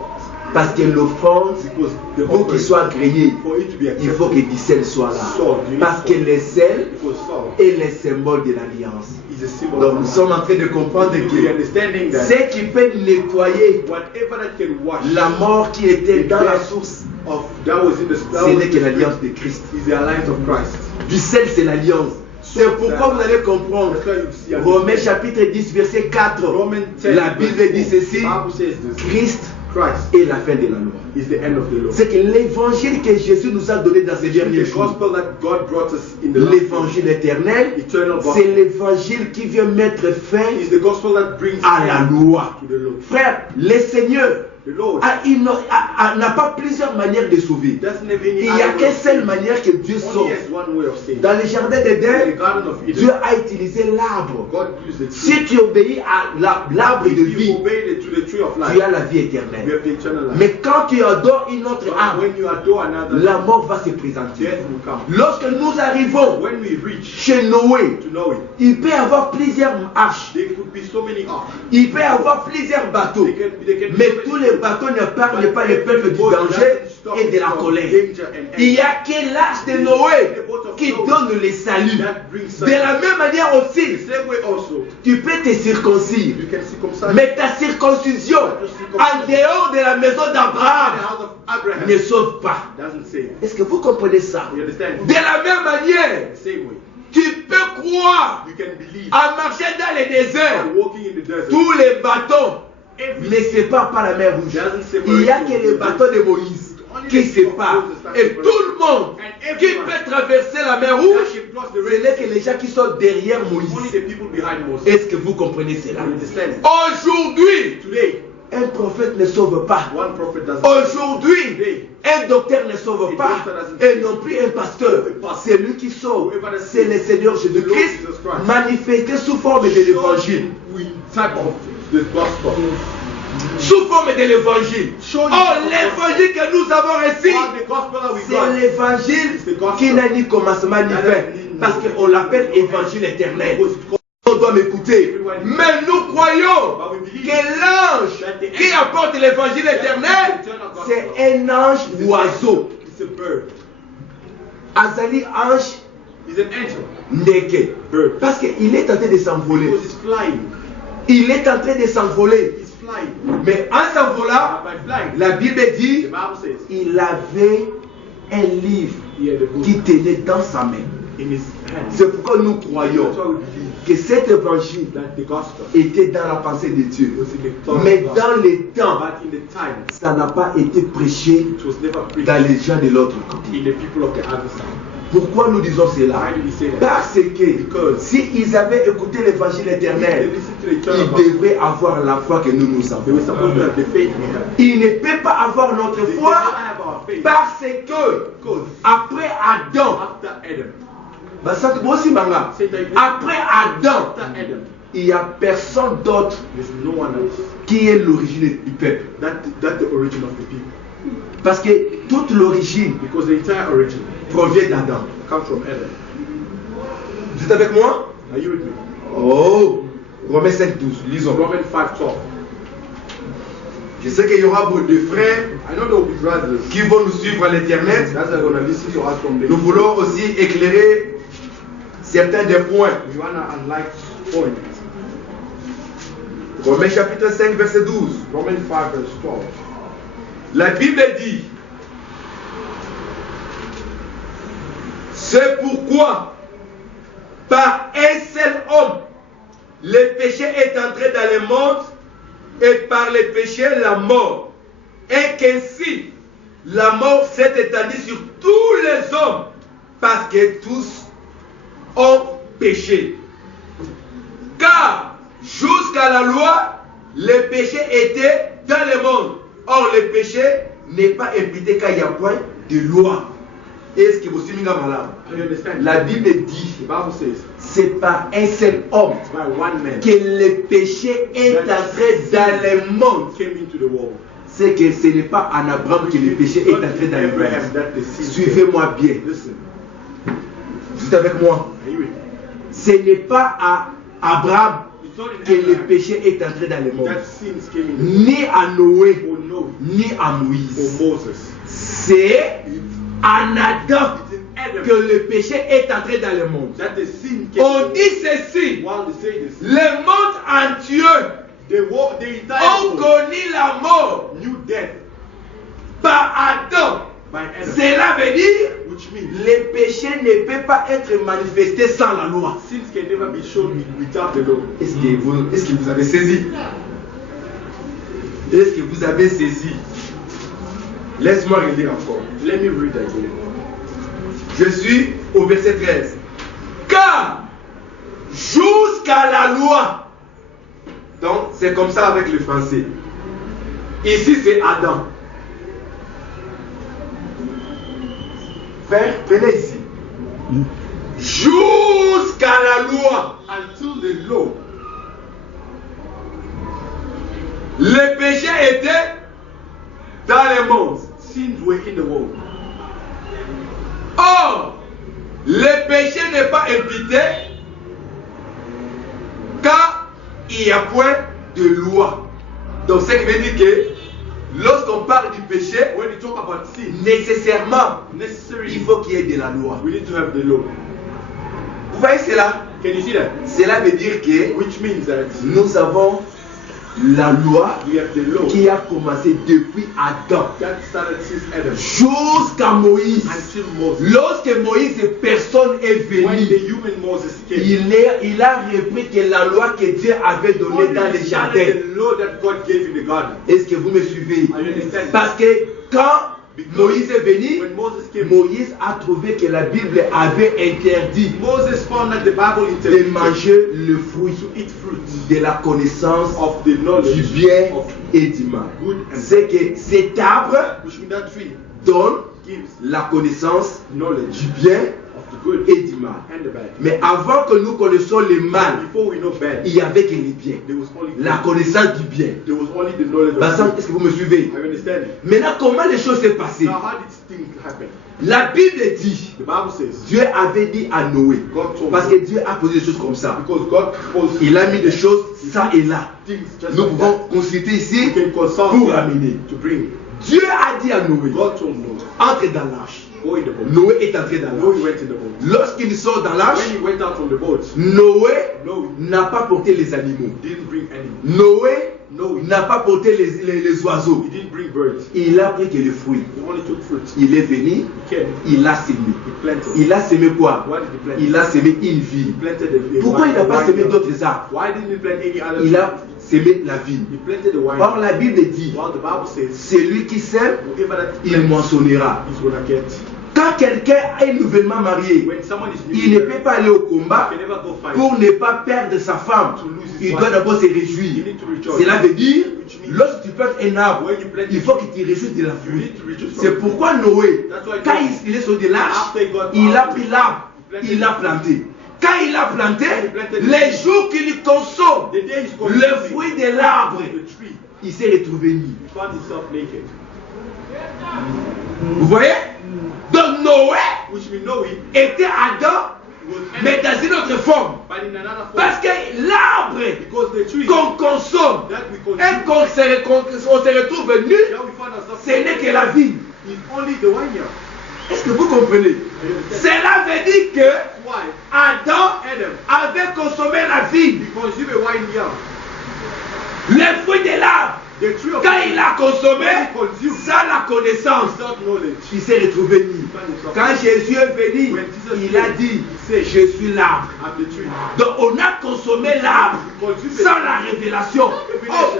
Parce que l'offrande, Because the pour qu'il offering, soit agréé, for it to be il faut accepted, que du sel soit là. Salt, you need Parce que salt. le sel because salt est le symbole de l'alliance. is a symbol Donc of nous sommes en train de comprendre we que understanding that ce qui peut nettoyer whatever that can wash la mort qui était dans la source, of that was in the that ce was n'est in que the l'alliance spirit, de Christ. is the alliance of Christ. Du sel, c'est l'alliance. C'est pourquoi vous allez comprendre. That's why you see Romains chapitre 10, verset 4. Romans 10, La Bible dit ceci. the Bible says this. Christ Christ est la fin de la loi. is the end of the law. C'est que l'évangile que Jésus nous a donné dans ces derniers The jours, gospel that God brought us in the last l'évangile éternel, eternal c'est gospel l'évangile qui vient mettre fin is the gospel that brings à la end loi. to the law. Frère, le Seigneur The Lord n'a pas plusieurs manières de sauver. doesn't have any Il n'y a other way qu'une of seule saving. manière que Dieu Only sauve. has one way of saving. Dans le jardin In the d'Éden, Garden of Eden, Dieu a utilisé l'arbre. God used the tree. Si tu obéis à l'arbre de If you vie, obey to the tree of tu life, as la vie you éternelle. have the eternal life. Mais quand tu adores une autre But arbre, when you adore another, la mort va se présenter. death will come. Lorsque nous arrivons When we reach chez Noé, to know it, il peut y avoir plusieurs arches, there could be so many arcs. il peut y avoir plusieurs bateaux, They can mais be so tous many les bateaux n'épargnent pas le peuple du danger et de la colère. Il n'y a que l'arche de Noé qui donne le salut. De la même manière The aussi, same way also, tu peux te circoncire, you can circumcise mais ta circoncision en dehors de la maison the d'Abraham house of Abraham ne sauve pas. doesn't save. Est-ce que vous comprenez ça? You understand? De la même manière, The same way, tu peux croire you can believe à marcher dans les déserts. by walking in the desert. Tous les bateaux Every ne séparent pas la mer rouge. Il n'y a que les bateaux de Moïse qui séparent. Et tout le monde qui peut traverser la mer rouge, ce n'est que les gens qui sont derrière Moïse. only the people behind Moses. Est-ce que vous comprenez cela? You understand? Aujourd'hui, Today, un prophète ne sauve pas. one prophet doesn't. Aujourd'hui, un docteur ne sauve pas. Et non plus un pasteur. C'est lui qui sauve. C'est le Seigneur Jésus-Christ manifesté sous forme de l'évangile. We type of the gospel. Sous forme de l'évangile. Oh, l'évangile que nous avons reçu, All the gospel that we c'est got. l'évangile qui n'a ni commencement ni fin. Parce qu'on l'appelle évangile éternel. On doit m'écouter. Mais nous croyons que l'ange qui apporte l'évangile éternel, c'est un ange oiseau. It's a bird. Azali ange He's an angel. ndeke. Parce qu'il est en train de s'envoler. Because he's flying. Il est en train de s'envoler. He's flying. Mais en s'envolant, By flying, la Bible dit, the Bible says il avait un livre he had a book qui tenait dans sa main. in his hand. C'est pourquoi nous croyons That's why we believe que cet évangile that the gospel était dans la pensée de Dieu. was in the thought Mais of God. dans les temps, But in the time, ça n'a pas été prêché it was never preached dans les gens de l'autre côté. in the people of the other side. Pourquoi nous disons cela? Why did he say that? Parce que s'ils avaient écouté l'évangile They éternel, listened to the eternal ils gospel. devraient avoir la foi que nous nous They avons. were supposed to have the faith we have. Ils ne peuvent pas avoir notre They did foi not have our faith. parce que Because après Adam, after Adam, après Adam, after Adam, il n'y a personne d'autre there's no one else. qui est l'origine du peuple. That's the origin of the people. Parce que toute l'origine Because the entire origin provient d'Adam. comes from Adam. Vous êtes avec moi? Are you with me? Oh, Romains 5, 12, lisons. Romans 5:12. Je sais qu'il y aura beaucoup de frères I know there will be brothers qui vont nous suivre à l'internet. that are going to listen to us from the. Nous voulons aussi éclairer certains des points. We want to unlike point. Romains chapitre 5, verset 12. Romans 5 verse 12. La Bible dit, c'est pourquoi par un seul homme le péché est entré dans le monde et par le péché la mort, et qu'ainsi la mort s'est étendue sur tous les hommes parce que tous ont péché. Car jusqu'à la loi, le péché était dans le monde. Or, le péché n'est pas imputé car il n'y a point de loi. Est-ce que vous suivez malade? You understand? La Bible dit, The Bible says, c'est par un seul homme it's by one man que le péché est entré dans le monde. came into the world. C'est que ce n'est pas en Abraham que le péché est entré dans le Abraham monde. that the sin came. Suivez-moi bien. Listen, Vous êtes avec moi? are you with me? Ce n'est pas à Abraham It's not in que le Abraham péché est entré dans le monde. that sins came in the Ni à Noé, world. No, ni à for Moïse. Moses. C'est en Adam It's in Adam que le péché est entré dans le monde. that the sin came. On dit ceci, While they say this, le monde entier the entire ont world connu la mort knew death par Adam. by Adam. Cela veut dire Which means le péché ne peut pas être manifesté sans la loi. sins can never be shown without the law. Est-ce que vous avez saisi? Est-ce que vous avez saisi? Laisse-moi relire encore. Let me read again. Je suis au verset 13. Car jusqu'à la loi, donc c'est comme ça avec le français. Ici c'est Adam. Frère, prenez ici. Jusqu'à la loi, Until the law, le péché était dans le monde. sins were in the world. Or, le péché n'est pas imputé car il n'y a point de loi. Donc, ce qui veut dire que lorsqu'on parle du péché, When you talk about sin, nécessairement, necessarily il faut qu'il y ait de la loi. we need to have the law. Vous voyez cela? Can you see that? Cela veut dire que Which means that nous avons la loi we have the law qui a commencé depuis Adam that started since Adam jusqu'à Moïse. until Moses. Lorsque Moïse, personne est When venu, the human Moses came, il a repris que la loi que Dieu avait donnée dans only les started jardins. the law that God gave in the garden. Est-ce que vous me suivez? Are you understanding? Parce que quand Moïse est venu, When Moses came, Moïse a trouvé que la Bible avait interdit Moses found that the Bible de intended manger le fruit to eat fruit de la connaissance of the knowledge du bien of et du mal. good and C'est que cet arbre which means that tree donne gives la connaissance knowledge du bien of the good et du mal. and the bad. Mais avant que nous connaissions le mal, Before we know bad, il n'y avait que le bien. there was only La connaissance du bien. there was only the knowledge of Vincent, good. est-ce que vous me suivez? Are you understanding? Maintenant, comment les choses s'est passées? Now, how did this thing happen? La Bible dit, The Bible says Dieu avait dit à Noé, God told parce que Dieu a posé des choses comme ça. because God posed Il a mis des choses ça et là. things just Nous like pouvons that. consulter We ici can consult pour him amener. to bring. Dieu a dit à Noé, God told Noah, entre dans l'arche. go in the boat. Noé est entré dans Noah l'arche. went in the boat. Lorsqu'il sort dans l'arche, When he went out from the boat, Noé Noah n'a pas porté les animaux. didn't bring any. Noé Noah n'a pas porté les oiseaux. he didn't bring birds. Il a pris que les fruits. He only took fruit. Il est venu, He came. il a semé. He planted. Il a semé quoi? What did he plant? Il a semé une vie. He planted the Pourquoi il n'a pas semé wine. d'autres arbres? Why didn't he plant any other? Il a semé la vigne. He planted the wine. Or la Bible dit, While the Bible says, celui qui sème, whoever that il plants, moissonnera. he's gonna get. Quand quelqu'un est nouvellement marié, When someone is il ne new, peut pas aller au combat he can never go fight. pour ne pas perdre sa femme. To lose his Il wife. doit d'abord se You réjouir. need to rejoice. Cela veut dire, Which means lorsque tu plantes un arbre, when you plant il it, faut que tu réjouisses de la you fruit. need to rejoice from C'est it. pourquoi Noé, That's why quand il est sorti de l'arche, after he got il a out, pris l'arbre, il l'a planté. Quand il l'a planté, les jours qu'il consomme the day he's le fruit de l'arbre, the tree, il s'est retrouvé nu. he found himself naked. Vous voyez? Donc Noé Which we know it était Adam, was mais dans une autre forme. but in another form. Parce que l'arbre Because the tree qu'on consomme that we et consume, qu'on se retrouve nu, that we find ourselves, ce n'est que la vie. is only the vineyard. Est-ce que vous comprenez? Cela veut dire que That's why Adam Adam, avait consommé la vie, he consumed a vineyard. le fruit de l'arbre. The tree of Quand il a consommé, consumed sans la connaissance, without knowledge. il s'est retrouvé nu. Quand Jésus est venu, il a dit, je suis l'arbre. I'm the tree. Donc on a consommé l'arbre sans la révélation. Oh,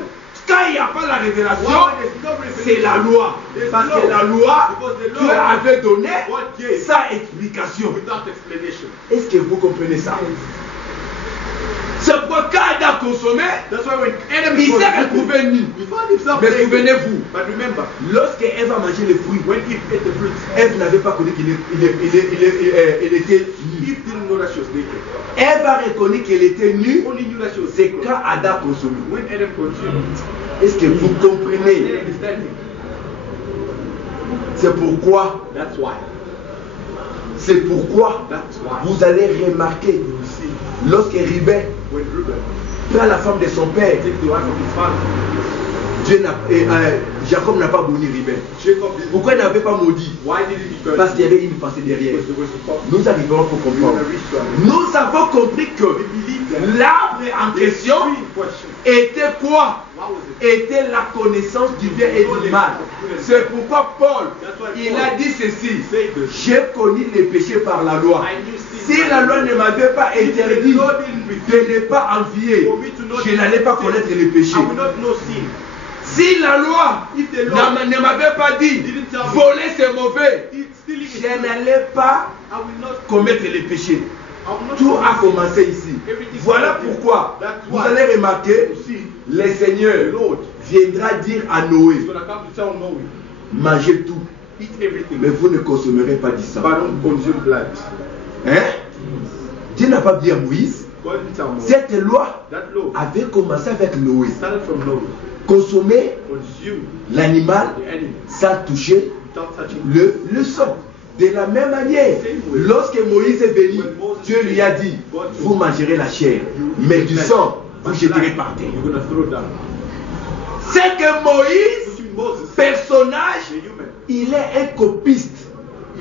quand il n'y a pas la révélation, Why there's no c'est la revelation loi. Parce que la loi, Dieu avait donné what gave sans explication. without explanation. Est-ce que vous comprenez ça? C'est pourquoi quand Adam a consommé, That's why when Adam il s'est consumed, retrouvé nu. he found himself Mais naked. souvenez-vous, But remember, lorsque Ève a mangé les fruits, when Eve ate the fruit, Ève n'avait pas connu qu'il était nu. Eve didn't know that she was naked. Ève a reconnu qu'elle était nue, Only knew that she was c'est naked quand Adam a consommé. when Adam consumed. Est-ce que vous They comprenez? understand him. C'est pourquoi, That's why. That's why. vous allez remarquer, You see, lorsque Rubén when Reuben prend la femme de son père, takes the wife of his father, Jacob n'a pas béni Rubén. Jacob didn't. Pourquoi il n'avait pas maudit? Why didn't he curse? Parce qu'il y avait une pensée derrière. Because there was a thought. Nous arrivons pour We comprendre. were rich to understand. Nous avons compris We que believe that l'arbre en the question tree in question, était quoi? what was it? Était la connaissance du bien et du mal. C'est pourquoi Paul, il a dit ceci: j'ai connu les péchés par la loi. Si la loi ne m'avait pas interdit de ne pas envier, je n'allais pas connaître les péchés. I will not know sin. Si la loi If the law ne m'avait pas dit didn't tell me voler c'est mauvais, it's stealing is je sin, n'allais pas I will not commettre les péchés. I will not Tout a commit sin. commencé ici. Voilà pourquoi That's vous why allez remarquer, you see, le Seigneur the Lord viendra dire à Noé: is going to come to tell Noah, mangez tout, eat everything, mais vous ne consommerez pas du sang. but don't consume blood. Hein? Dieu n'a pas dit à Moïse. God didn't tell Noah. Cette loi That law avait commencé avec Noé. started from Noah. Consommer Consume l'animal the animal sans toucher without touching le sang. De la même manière, lorsque Moïse est venu, Dieu lui a dit: vous mangerez la chair, mais du sang, vous jetterez par terre. You're going to throw down. C'est que Moïse, Which means Moses, personnage, the human, il est un copiste.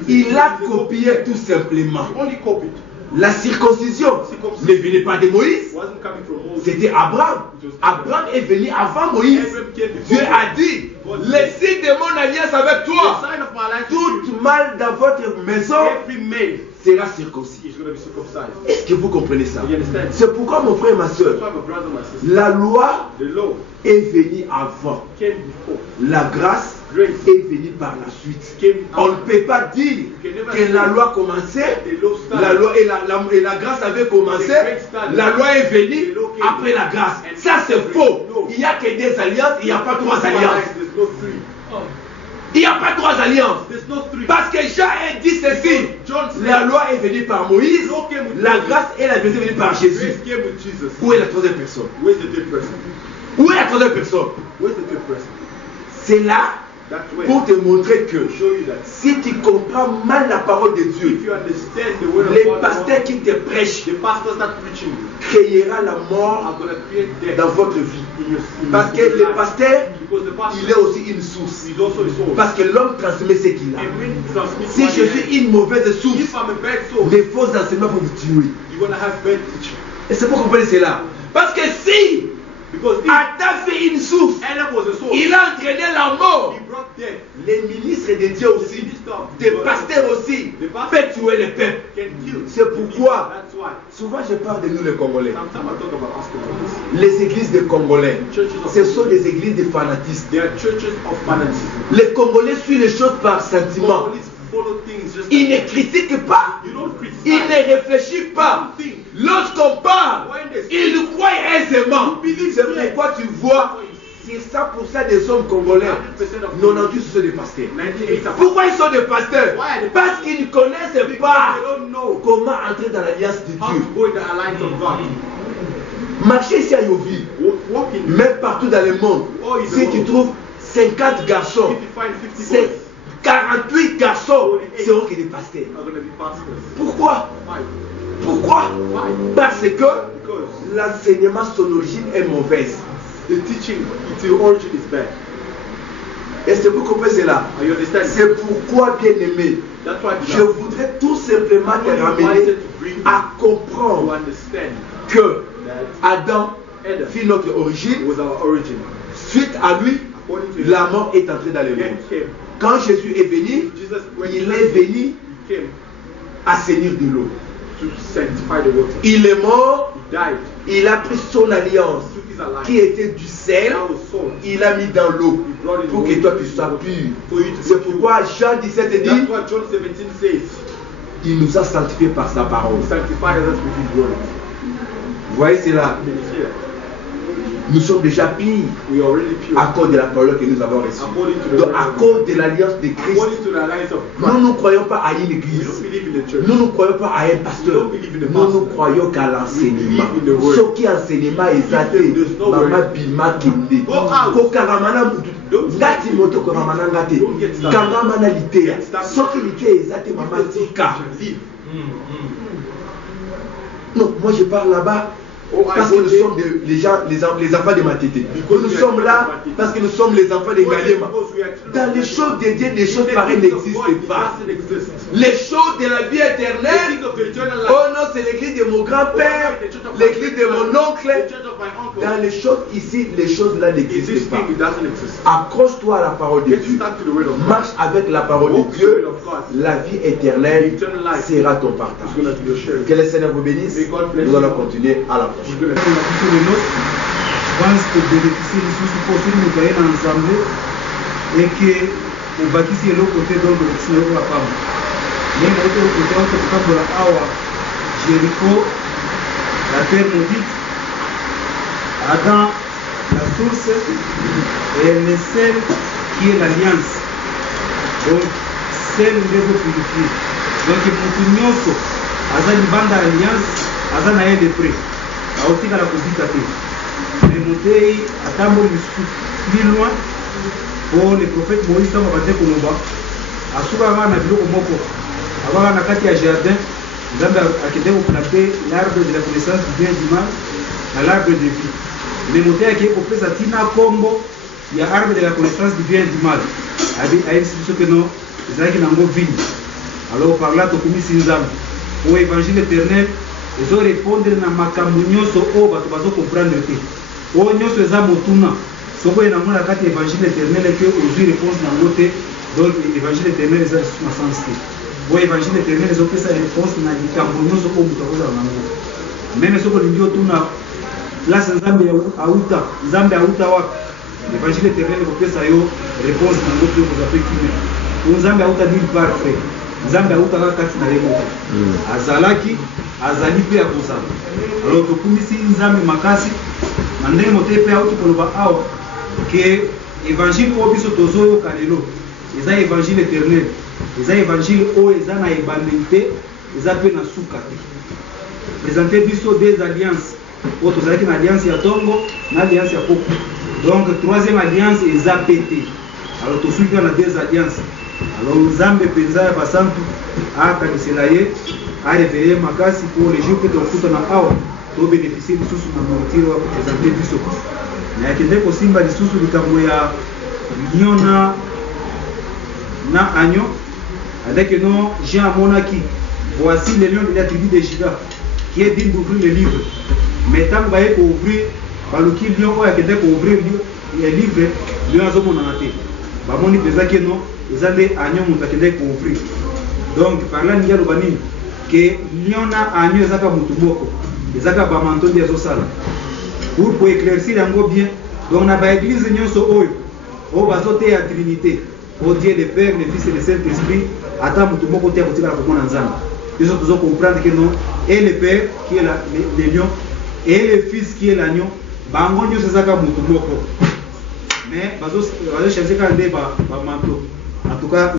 Il a copié tout simplement. he only copied. La circoncision ne venait pas de Moïse, It wasn't coming from Moses. c'était Abraham. Abraham est venu avant Moïse. Abraham came before Dieu a Moses. dit: les signes de mon alliance avec The toi, sign of my life is you. toute mâle dans votre maison Every male sera circoncis. is going to be circumcised. Est-ce que vous comprenez ça? You understand? C'est pourquoi mon frère et ma That's soeur, why my brother, my sister, la loi the law est venue avant. came before. La grâce Grace est venue par la suite. came On ne after. peut pas dire que la loi commençait, The law started. la loi et la grâce avait commencé, la loi est venue après la grâce. Ça c'est faux. Il n'y a que des alliances, il n'y a pas trois alliances. There's no three. Il n'y a pas trois alliances. There's no three. Parce que Jean a dit ceci: John said, la loi est venue par Moïse, la grâce et la vérité est venue par Jésus. Grace came with Jesus. Où est la troisième personne? Where's the third person? Où est la troisième personne? Where's the third person? C'est là pour te montrer que si tu comprends mal la parole de Dieu, les pasteurs qui te prêchent créera la mort dans votre vie. Parce que le pasteur, il est aussi une source. Parce que l'homme transmet ce qu'il a. Si je suis une mauvaise source, les faux enseignements vont vous tuer. Et c'est pour comprendre cela. Parce que si Adam fait une source, il a entraîné la mort. Les ministres de Dieu aussi, des pasteurs aussi, peuvent tuer le peuple. C'est pourquoi, souvent je parle de nous les Congolais. Les églises des Congolais, ce sont des églises de fanatisme. Les Congolais suivent les choses par sentiment. Il ne critique pas, il ne réfléchit pas. Lorsqu'on parle, il croit aisément. C'est pourquoi tu vois, sur 100% des hommes congolais, 98 sont des pasteurs. Pourquoi ils sont des pasteurs? Parce qu'ils ne connaissent pas comment entrer dans l'alliance de Dieu. Marchez ici à Yovi, même partout dans le monde, si tu trouves 50 garçons, 48 garçons seront que des pasteurs. Pourquoi? Pourquoi? Parce que l'enseignement, son origine est mauvaise. The teaching, its origin is bad. Et c'est pour comprendre cela. C'est pourquoi, bien aimé, je voudrais tout simplement te ramener à comprendre que Adam fut notre origine. Suite à lui, la mort est entrée dans le monde. Quand Jésus est venu, il est venu assainir de l'eau. Il est mort, il a pris son alliance qui était du sel, il a mis dans l'eau pour que toi tu sois pur. C'est pourquoi Jean 17 dit, il nous a sanctifiés par sa parole. Vous voyez cela? Nous sommes déjà purs à cause de la parole que nous avons reçue. Donc à cause de l'alliance de Christ, nous ne croyons pas à une église. Nous ne croyons pas à un pasteur. Nous croyons qu'à l'enseignement. Ce qui enseignement est athée. Maman Bima Kende. Kokaramana Ngati moto koramana ngate. Kangamana litea. Ce qui litea est athée maman Tika. Non, moi je parle là-bas. Parce que nous sommes les enfants de Matete. Nous sommes là parce que nous sommes les enfants de Galema. Dans les choses de Dieu, des choses pareilles n'existent pas. Les choses de la vie éternelle, oh non, c'est l'église de mon grand-père, l'église de mon oncle. Dans les choses ici, les choses là n'existent pas. Accroche-toi à la parole de Dieu. Marche avec la parole de Dieu. La vie éternelle sera ton partage. Que le Seigneur vous bénisse. Nous allons continuer à la prochaine. Je pense que bénéficier de ce côté nous gagne ensemble et que nous bâtissons l'autre côté dans le Seigneur la femme. Mais l'autre côté, on peut pas de la Awa, Jéricho, la terre maudite, Adam, la source et le sel qui est l'alliance. Donc, sel nous devons purifier. Donc, pour nous, Azan banda alliance, Azan a des prêts. Aotika la kuzika te. Mais Moutei atambo plus loin pour le prophète Moïse kama bate kunomba. Asuka ngana biloko moko. Abanga na kati ya jardin, Nzambe akende kuplanter l'arbre de la connaissance du bien et du mal, l'arbre de vie. Mais Moutei akende kopesa tina kombo ya arbre de la connaissance du bien et du mal. Abi aïsi que non, ezaki nango vigne. Alors par là tokumisi Nzambe. Au évangile éternel ils ont répondre na makambo nyonso o bato bazo comprendre te o nyonso eza motuna soko ena mona kati évangile éternel que ozui réponse na ngote donc évangile éternel eza na sens te o évangile éternel ezo pesa réponse na likambo nyonso o mutu akoza na ngo meme soko lingi otuna place Nzambe auta wapi évangile éternel ekopesa yo réponse na ngote okoza pe kime o Nzambe auta nulle part frère Nzambe auta kati na yebo azalaki azali pe akozala alors tokumisi Nzambe makasi na ndenge mote pe auti koloba awa ke évangile oyo biso tozoyoka lelo eza évangile éternel eza évangile oyo eza na ebandeli te eza pe na suka te présente biso des alliances oyo tozalaki na alliance ya ntongo na alliance ya poko donc troisième alliance eza pété alors tosuki na des alliances alors nzambe penza ya basantu akanisela ye areveye makasi pour les jours que tokuta na awa to bénéficier lisusu na nourriture wa kupresenter biso na yakende kosimba lisusu likambo ya lion na agneau avec non Jean Monaki voici le lion de la tribu de Juda qui est digne d'ouvrir le livre mais tant que va ouvrir baluki lion oyo akende ko ouvrir le livre lion azomona na te bamoni peza ke non ezande agneau moto akende ko ouvrir donc par là ninga loba nini que lion na agneau ezaka mutu moko ezaka bamanto nde azosala pour éclaircir yango bien donc na baeglise nyonso oyo oyo bazoteya trinité au Dieu le Père, le Fils et le Saint-Esprit ata mutu moko te akotika komona nzambe biso tozo comprendre que non et le Père qui est le lion et le Fils qui est l'agneau bango nyonso ezaka mutu moko mais bazo changer ka nde ba manto en tout cas